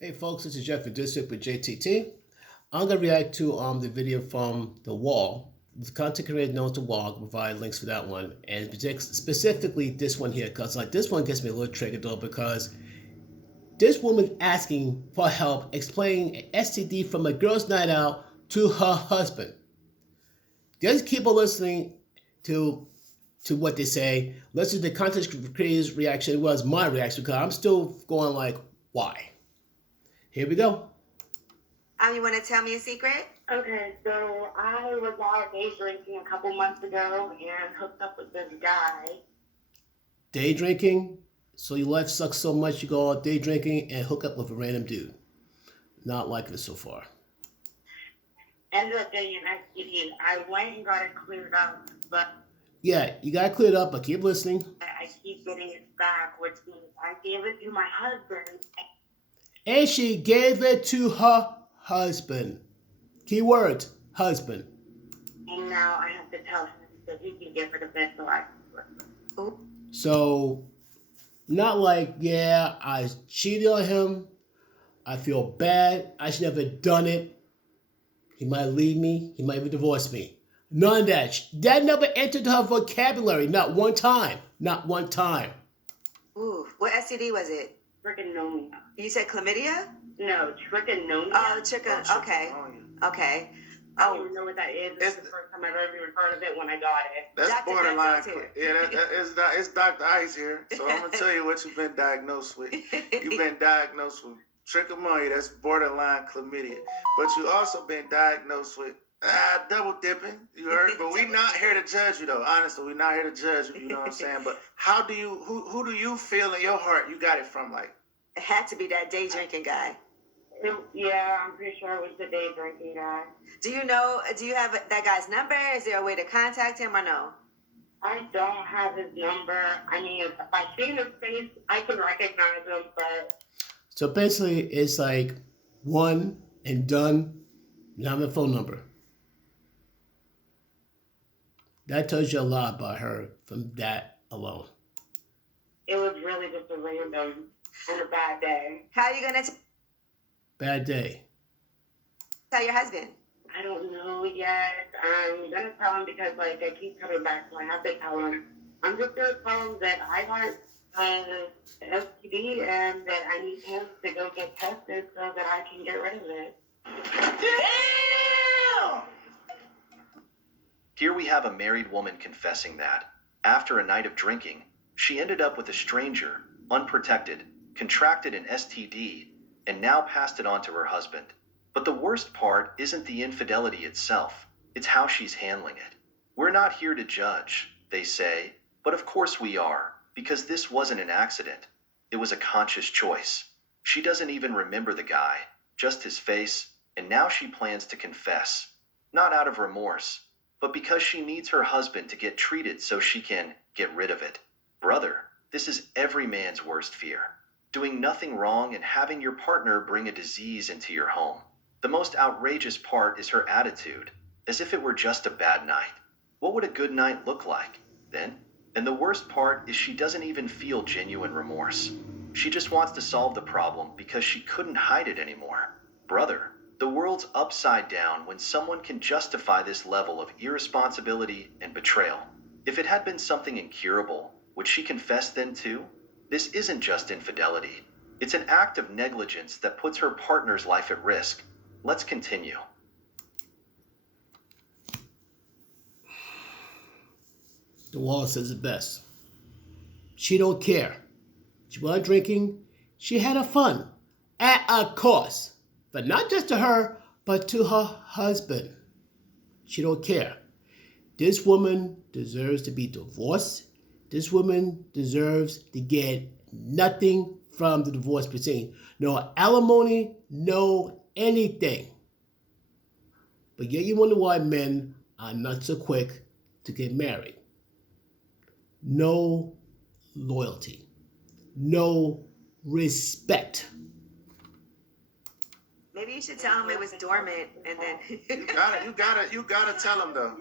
Hey folks, this is Jeff with thisweekwithjtt. I'm gonna react to the video from The Wall. The content creator knows The Wall. I'll provide links for that one, and specifically this one here, because like this one gets me a little triggered though, because this woman asking for help explaining an STD from a girl's night out to her husband. Just keep on listening to what they say. Listen to the content creator's reaction. It was my reaction because I'm still going like, why? Here we go. You want to tell me a secret? Okay, so I was out day drinking a couple months ago and hooked up with this guy. Day drinking? So your life sucks so much you go out day drinking and hook up with a random dude. Not liking it so far. Ended up getting an STD. I went and got it cleared up, but yeah, you got to clear it up, but keep listening. I keep getting it back, which means I gave it to my husband. And she gave it to her husband. Keyword, husband. And now I have to tell him that he can get rid of it so I can. So, not like, yeah, I cheated on him. I feel bad. I should never have done it. He might leave me. He might even divorce me. None of that. That never entered her vocabulary. Not one time. Not one time. Ooh, what STD was it? Trichinonia. You said chlamydia? No, trichinonia. Oh, chicken. Okay. Okay. I don't even know what that is. It's the first time I've ever even heard of it when I got it. That's Dr. borderline. Benzo's here. Yeah, it's Dr. Ice here. So I'm gonna tell you what you've been diagnosed with. You've been diagnosed with trichomania. That's borderline chlamydia. But you also been diagnosed with double dipping. You heard? But we not here to judge you though. Honestly, we're not here to judge you. You know what I'm saying? But how do you? Who do you feel in your heart you got it from? Like It had to be that day drinking guy. Yeah, I'm pretty sure it was the day drinking guy. Do you have that guy's number? Is there a way to contact him or no? I don't have his number. I mean, if I see his face, I can recognize him, but... So basically, it's like one and done, not a phone number. That tells you a lot about her from that alone. It was really just a random and a bad day. How are you going to Bad day. tell your husband? I don't know yet. I'm going to tell him because, like, I keep coming back, so I have to tell him. I'm just going to tell him that I got STD and that I need him to go get tested so that I can get rid of it. Damn! Here we have a married woman confessing that, after a night of drinking, she ended up with a stranger, unprotected, contracted an STD, and now passed it on to her husband. But the worst part isn't the infidelity itself, it's how she's handling it. We're not here to judge, they say, but of course we are, because this wasn't an accident. It was a conscious choice. She doesn't even remember the guy, just his face, and now she plans to confess. Not out of remorse, but because she needs her husband to get treated so she can get rid of it. Brother, this is every man's worst fear. Doing nothing wrong and having your partner bring a disease into your home. The most outrageous part is her attitude, as if it were just a bad night. What would a good night look like, then? And the worst part is she doesn't even feel genuine remorse. She just wants to solve the problem because she couldn't hide it anymore. Brother, the world's upside down when someone can justify this level of irresponsibility and betrayal. If it had been something incurable, would she confess then too? This isn't just infidelity. It's an act of negligence that puts her partner's life at risk. Let's continue. The Wall says it best. She don't care. She was drinking. She had her fun. At a cost. But not just to her, but to her husband. She don't care. This woman deserves to be divorced. This woman deserves to get nothing from the divorce proceeding. No alimony, no anything. But yet you wonder why men are not so quick to get married. No loyalty. No respect. Maybe you should tell him it was dormant and then you gotta tell him though.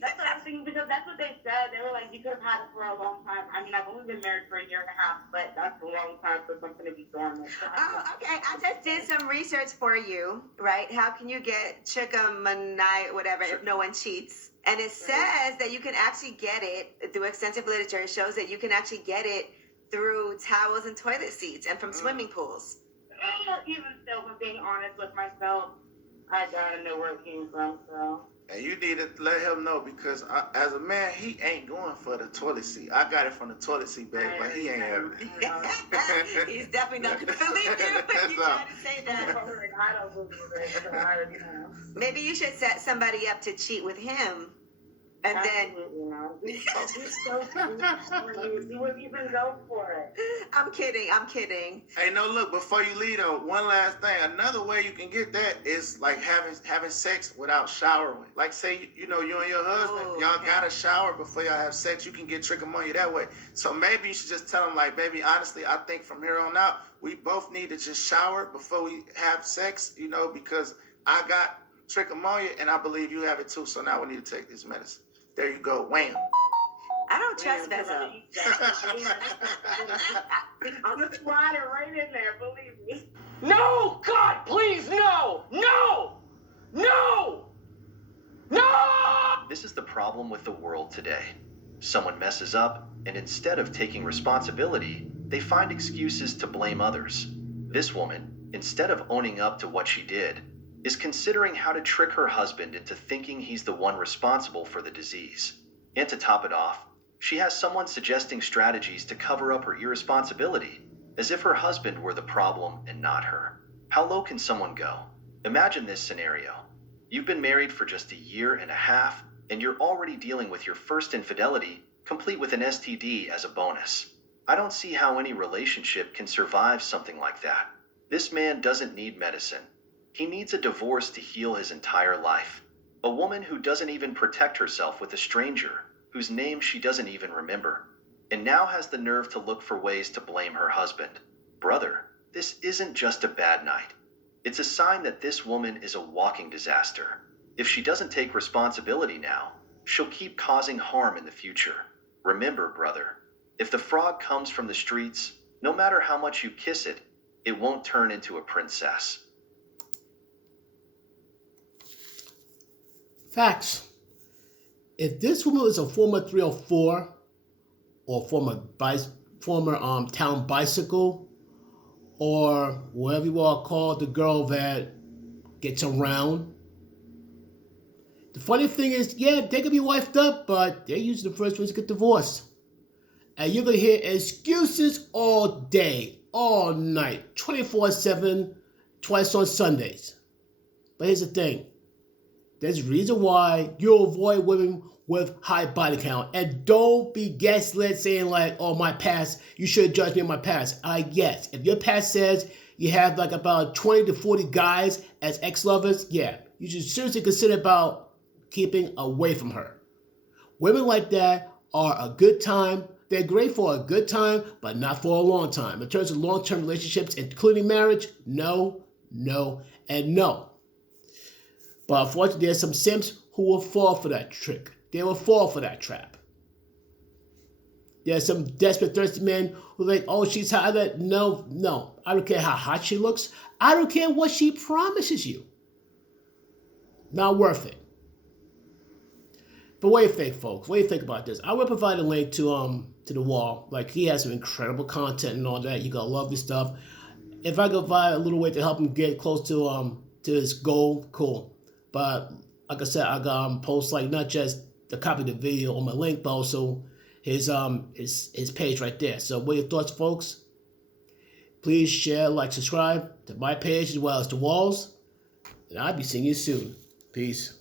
That's what I was thinking, because that's what they said. They were like, you could have had it for a long time. I mean, I've only been married for a year and a half, but that's a long time for something to be dormant. So Oh, okay. I just did some research for you, right? How can you get trichomoniasis, whatever, if no one cheats? And it says that you can actually get it through extensive literature. It shows that you can actually get it through towels and toilet seats and from swimming pools. even still, for being honest with myself, I gotta know where it came from. So. And you need to let him know, because as a man, he ain't going for the toilet seat. I got it from the toilet seat bag, but he ain't having it. He's definitely not going to believe you when you try to say that. I don't believe it, so I don't know. Maybe you should set somebody up to cheat with him. And then, you know, we so you wouldn't even go for it. I'm kidding. Hey, no, look, before you leave, though, one last thing. Another way you can get that is like having sex without showering. Like, say, you and your husband, y'all got to shower before y'all have sex. You can get trichomoniasis that way. So maybe you should just tell them, like, baby, honestly, I think from here on out, we both need to just shower before we have sex, because I got trichomoniasis and I believe you have it too. So now we need to take this medicine. There you go. Wham. I don't trust Bezzo. I'm gonna slide it right in there, believe me. No! God, please, no! No! No! No! This is the problem with the world today. Someone messes up, and instead of taking responsibility, they find excuses to blame others. This woman, instead of owning up to what she did, is considering how to trick her husband into thinking he's the one responsible for the disease. And to top it off, she has someone suggesting strategies to cover up her irresponsibility, as if her husband were the problem and not her. How low can someone go? Imagine this scenario. You've been married for just a year and a half, and you're already dealing with your first infidelity, complete with an STD as a bonus. I don't see how any relationship can survive something like that. This man doesn't need medicine. He needs a divorce to heal his entire life. A woman who doesn't even protect herself with a stranger, whose name she doesn't even remember, and now has the nerve to look for ways to blame her husband. Brother, this isn't just a bad night. It's a sign that this woman is a walking disaster. If she doesn't take responsibility now, she'll keep causing harm in the future. Remember, brother, if the frog comes from the streets, no matter how much you kiss it, it won't turn into a princess. Facts. If this woman was a former 304 or former town bicycle, or whatever you want to call the girl that gets around, the funny thing is, yeah, they could be wifed up, but they're usually the first ones to get divorced. And you're going to hear excuses all day, all night, 24/7, twice on Sundays. But here's the thing. There's a reason why you avoid women with high body count. And don't be gaslit saying like, oh, my past, you should judge me on my past. Yes, if your past says you have like about 20 to 40 guys as ex-lovers, yeah, you should seriously consider about keeping away from her. Women like that are a good time. They're great for a good time, but not for a long time. In terms of long-term relationships, including marriage, no, and no. But unfortunately, there's some simps who will fall for that trick. They will fall for that trap. There's some desperate, thirsty men who are like, oh, she's hot. No. I don't care how hot she looks. I don't care what she promises you. Not worth it. But what do you think, folks? What do you think about this? I will provide a link to the wall. Like, he has some incredible content and all that. You're going to love this stuff. If I could provide a little way to help him get close to his goal, cool. But like I said, I got post like not just the copy of the video on my link, but also his page right there. So what are your thoughts, folks? Please share, like, subscribe to my page as well as the walls. And I'll be seeing you soon. Peace.